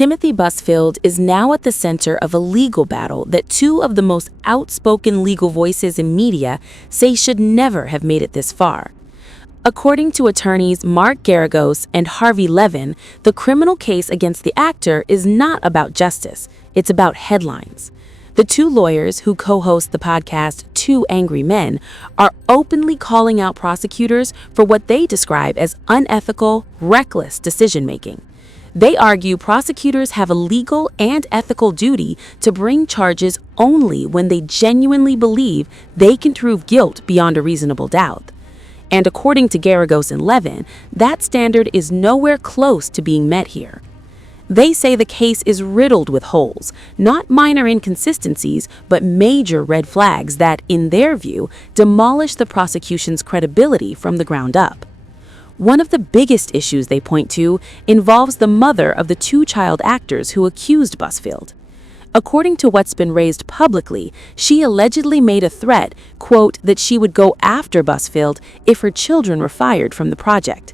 Timothy Busfield is now at the center of a legal battle that two of the most outspoken legal voices in media say should never have made it this far. According to attorneys Mark Geragos and Harvey Levin, the criminal case against the actor is not about justice, it's about headlines. The two lawyers who co-host the podcast Two Angry Men are openly calling out prosecutors for what they describe as unethical, reckless decision-making. They argue prosecutors have a legal and ethical duty to bring charges only when they genuinely believe they can prove guilt beyond a reasonable doubt. And according to Geragos and Levin, that standard is nowhere close to being met here. They say the case is riddled with holes, not minor inconsistencies, but major red flags that, in their view, demolish the prosecution's credibility from the ground up. One of the biggest issues they point to involves the mother of the two child actors who accused Busfield. According to what's been raised publicly, she allegedly made a threat, quote, that she would go after Busfield if her children were fired from the project.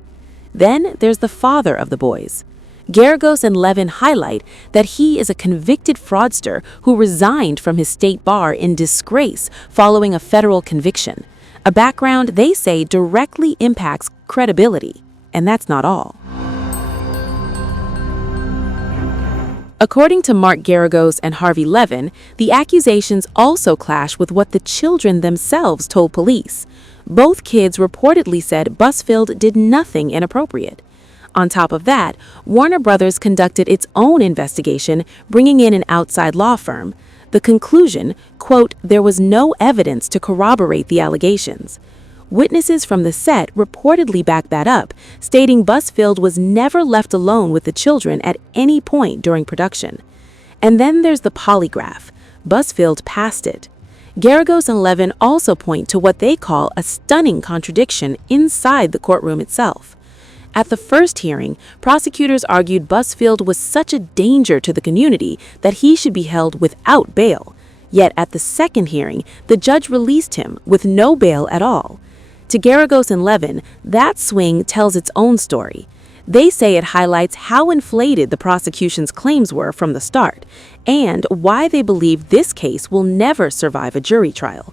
Then there's the father of the boys. Geragos and Levin highlight that he is a convicted fraudster who resigned from his state bar in disgrace following a federal conviction, a background they say directly impacts credibility. And that's not all. According to Mark Geragos and Harvey Levin, the accusations also clash with what the children themselves told police. Both kids reportedly said Busfield did nothing inappropriate. On top of that, Warner Brothers conducted its own investigation, bringing in an outside law firm. The conclusion, quote, there was no evidence to corroborate the allegations. Witnesses from the set reportedly backed that up, stating Busfield was never left alone with the children at any point during production. And then there's the polygraph. Busfield passed it. Geragos and Levin also point to what they call a stunning contradiction inside the courtroom itself. At the first hearing, prosecutors argued Busfield was such a danger to the community that he should be held without bail. Yet at the second hearing, the judge released him with no bail at all. To Geragos and Levin, that swing tells its own story. They say it highlights how inflated the prosecution's claims were from the start, and why they believe this case will never survive a jury trial.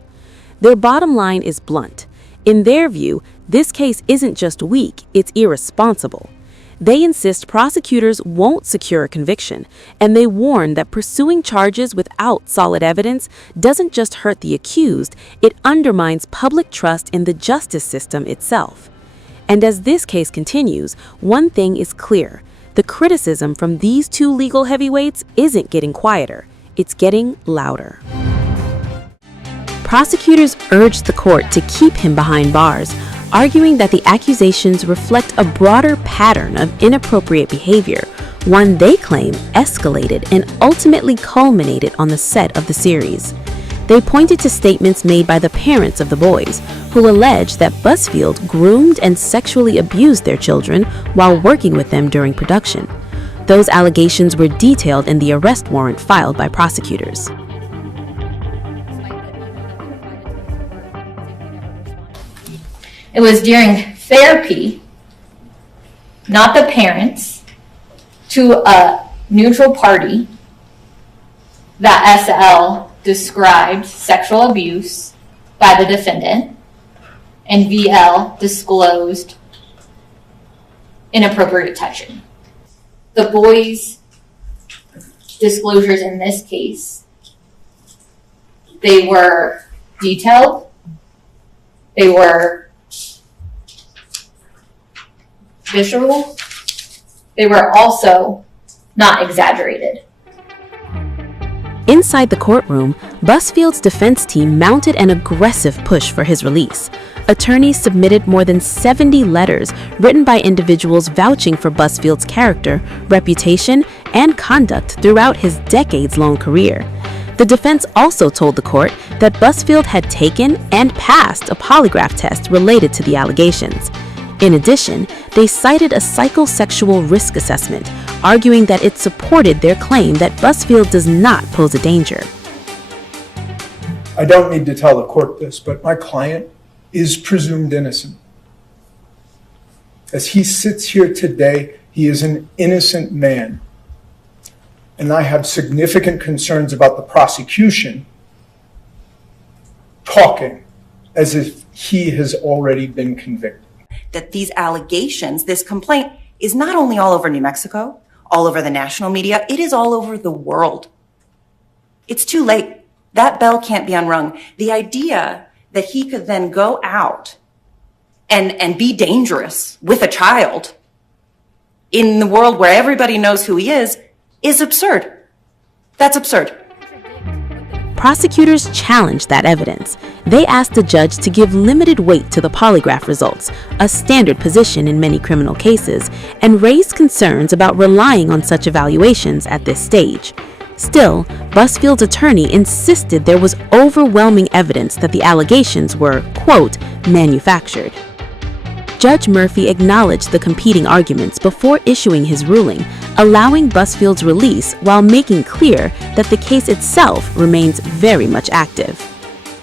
Their bottom line is blunt. In their view, this case isn't just weak, it's irresponsible. They insist prosecutors won't secure a conviction, and they warn that pursuing charges without solid evidence doesn't just hurt the accused, it undermines public trust in the justice system itself. And as this case continues, one thing is clear. The criticism from these two legal heavyweights isn't getting quieter, it's getting louder. Prosecutors urged the court to keep him behind bars, arguing that the accusations reflect a broader pattern of inappropriate behavior, one they claim escalated and ultimately culminated on the set of the series. They pointed to statements made by the parents of the boys, who alleged that Busfield groomed and sexually abused their children while working with them during production. Those allegations were detailed in the arrest warrant filed by prosecutors. It was during therapy, not the parents, to a neutral party that SL described sexual abuse by the defendant and VL disclosed inappropriate touching. The boys' disclosures in this case, they were detailed, they were visceral, they were also not exaggerated. Inside the courtroom, Busfield's defense team mounted an aggressive push for his release. Attorneys submitted more than 70 letters written by individuals vouching for Busfield's character, reputation, and conduct throughout his decades-long career. The defense also told the court that Busfield had taken and passed a polygraph test related to the allegations. In addition, they cited a psychosexual risk assessment, arguing that it supported their claim that Busfield does not pose a danger. I don't need to tell the court this, but my client is presumed innocent. As he sits here today, he is an innocent man. and I have significant concerns about the prosecution talking as if he has already been convicted. That these allegations, this complaint, is not only all over New Mexico, all over the national media, it is all over the world. It's too late. That bell can't be unrung. The idea that he could then go out and be dangerous with a child in the world where everybody knows who he is absurd. That's absurd. Prosecutors challenged that evidence. They asked the judge to give limited weight to the polygraph results, a standard position in many criminal cases, and raised concerns about relying on such evaluations at this stage. Still, Busfield's attorney insisted there was overwhelming evidence that the allegations were, quote, manufactured. Judge Murphy acknowledged the competing arguments before issuing his ruling, allowing Busfield's release while making clear that the case itself remains very much active.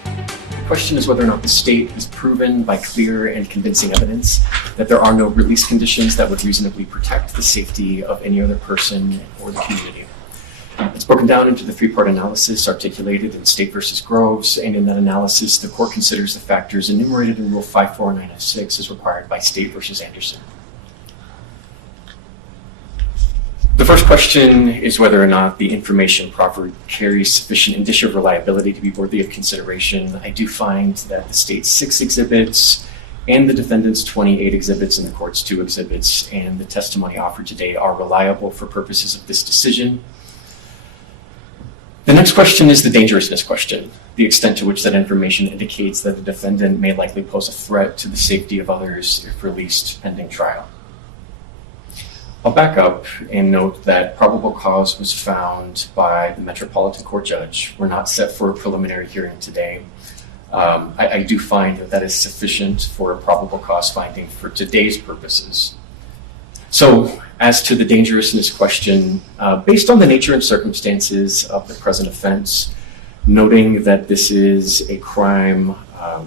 The question is whether or not the state has proven by clear and convincing evidence that there are no release conditions that would reasonably protect the safety of any other person or the community. It's broken down into the three-part analysis articulated in State versus Groves, and in that analysis, the court considers the factors enumerated in Rule 54906 as required by State versus Anderson. The first question is whether or not the information proffered carries sufficient indicia of reliability to be worthy of consideration. I do find that the state's 6 exhibits and the defendant's 28 exhibits and the court's 2 exhibits and the testimony offered today are reliable for purposes of this decision. The next question is the dangerousness question, the extent to which that information indicates that the defendant may likely pose a threat to the safety of others if released pending trial. I'll back up and note that probable cause was found by the Metropolitan Court judge. We're not set for a preliminary hearing today. I do find that that is sufficient for a probable cause finding for today's purposes. So, as to the dangerousness question, based on the nature and circumstances of the present offense, noting that this is a crime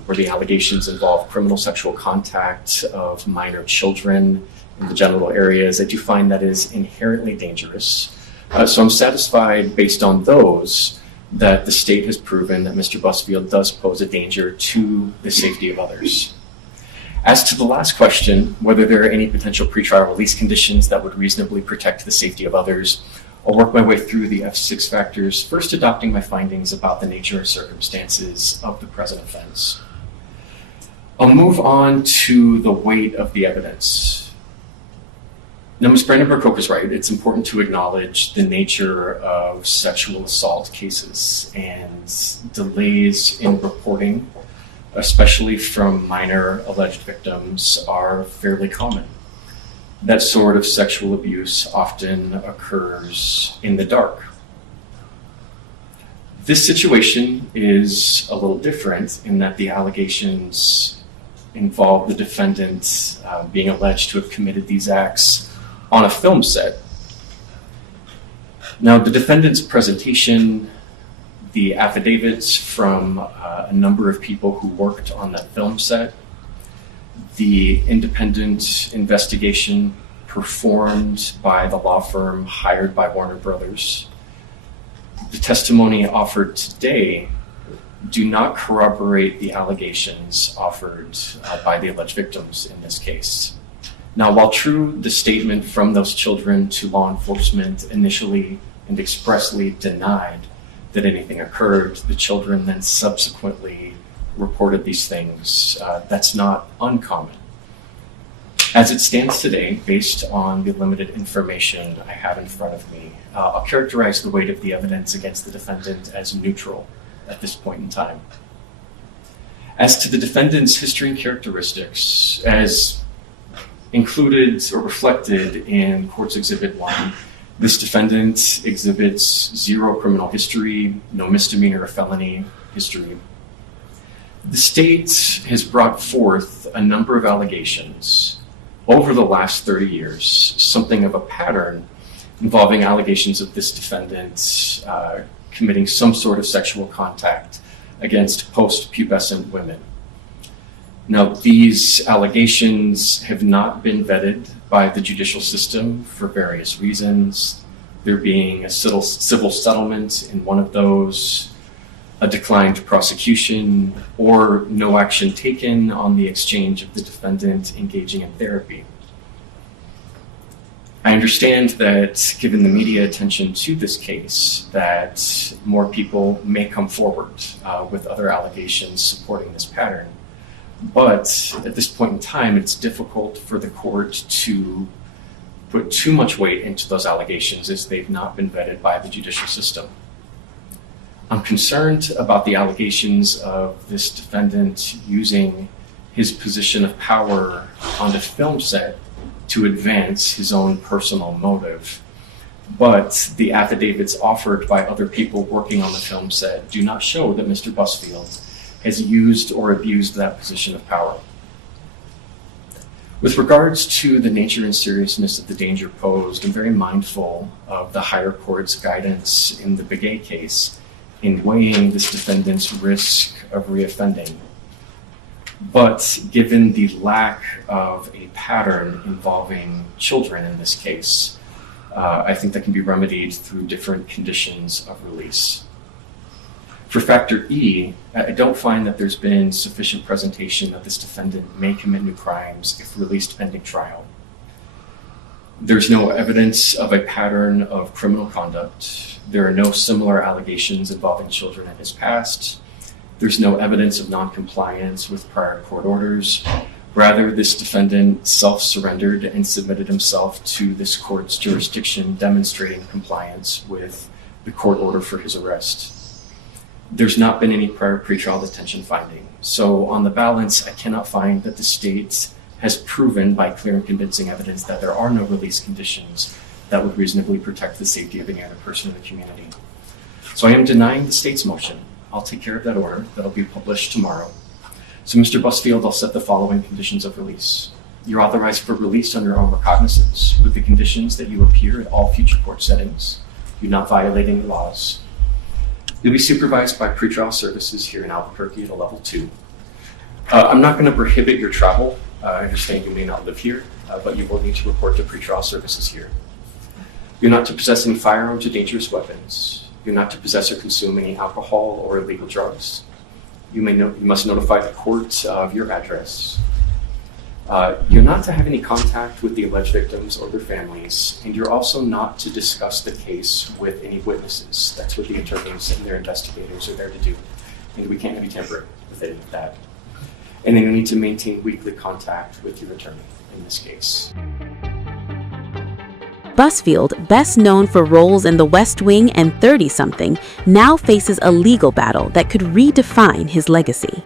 where the allegations involve criminal sexual contact of minor children in the genital areas, I do find that is inherently dangerous. So I'm satisfied based on those that the state has proven that Mr. Busfield does pose a danger to the safety of others. As to the last question, whether there are any potential pretrial release conditions that would reasonably protect the safety of others, I'll work my way through the F6 factors, first adopting my findings about the nature and circumstances of the present offense. I'll move on to the weight of the evidence. Now, Ms. Brandenburg-Koch is right. It's important to acknowledge the nature of sexual assault cases, and delays in reporting, especially from minor alleged victims, are fairly common. That sort of sexual abuse often occurs in the dark. This situation is a little different in that the allegations involve the defendant being alleged to have committed these acts on a film set. Now, the defendant's presentation, the affidavits from a number of people who worked on that film set, the independent investigation performed by the law firm hired by Warner Brothers, the testimony offered today do not corroborate the allegations offered by the alleged victims in this case. Now, while true, the statement from those children to law enforcement initially and expressly denied that anything occurred, the children then subsequently reported these things. That's not uncommon. As it stands today, based on the limited information I have in front of me, I'll characterize the weight of the evidence against the defendant as neutral at this point in time. As to the defendant's history and characteristics, as included or reflected in Court's Exhibit 1, this defendant exhibits 0 criminal history, no misdemeanor or felony history. The state has brought forth a number of allegations over the last 30 years, something of a pattern involving allegations of this defendant committing some sort of sexual contact against post-pubescent women. Now, these allegations have not been vetted by the judicial system for various reasons. there being a civil settlement in one of those, a declined prosecution, or no action taken on the exchange of the defendant engaging in therapy. I understand that given the media attention to this case, that more people may come forward with other allegations supporting this pattern. But at this point in time, it's difficult for the court to put too much weight into those allegations as they've not been vetted by the judicial system. I'm concerned about the allegations of this defendant using his position of power on the film set to advance his own personal motive. But the affidavits offered by other people working on the film set do not show that Mr. Busfield has used or abused that position of power. With regards to the nature and seriousness of the danger posed, I'm very mindful of the higher court's guidance in the Begay case in weighing this defendant's risk of reoffending. But given the lack of a pattern involving children in this case, I think that can be remedied through different conditions of release. For factor E, I don't find that there's been sufficient presentation that this defendant may commit new crimes if released pending trial. There's no evidence of a pattern of criminal conduct. There are no similar allegations involving children in his past. There's no evidence of non-compliance with prior court orders. Rather, this defendant self-surrendered and submitted himself to this court's jurisdiction, demonstrating compliance with the court order for his arrest. There's not been any prior pretrial detention finding. So on the balance, I cannot find that the state has proven by clear and convincing evidence that there are no release conditions that would reasonably protect the safety of any other person in the community. So I am denying the state's motion. I'll take care of that order. That'll be published tomorrow. So Mr. Busfield, I'll set the following conditions of release. You're authorized for release on your own recognizance with the conditions that you appear at all future court settings. You're not violating the laws. You'll be supervised by pretrial services here in Albuquerque at a level 2. I'm not going to prohibit your travel. I understand you may not live here, but you will need to report to pretrial services here. You're not to possess any firearms or dangerous weapons. You're not to possess or consume any alcohol or illegal drugs. You must notify the court of your address. You're not to have any contact with the alleged victims or their families, and you're also not to discuss the case with any witnesses. That's what the attorneys and their investigators are there to do, and we can't be tampering with any of that. And then you need to maintain weekly contact with your attorney in this case. Busfield, best known for roles in The West Wing and 30-something, now faces a legal battle that could redefine his legacy.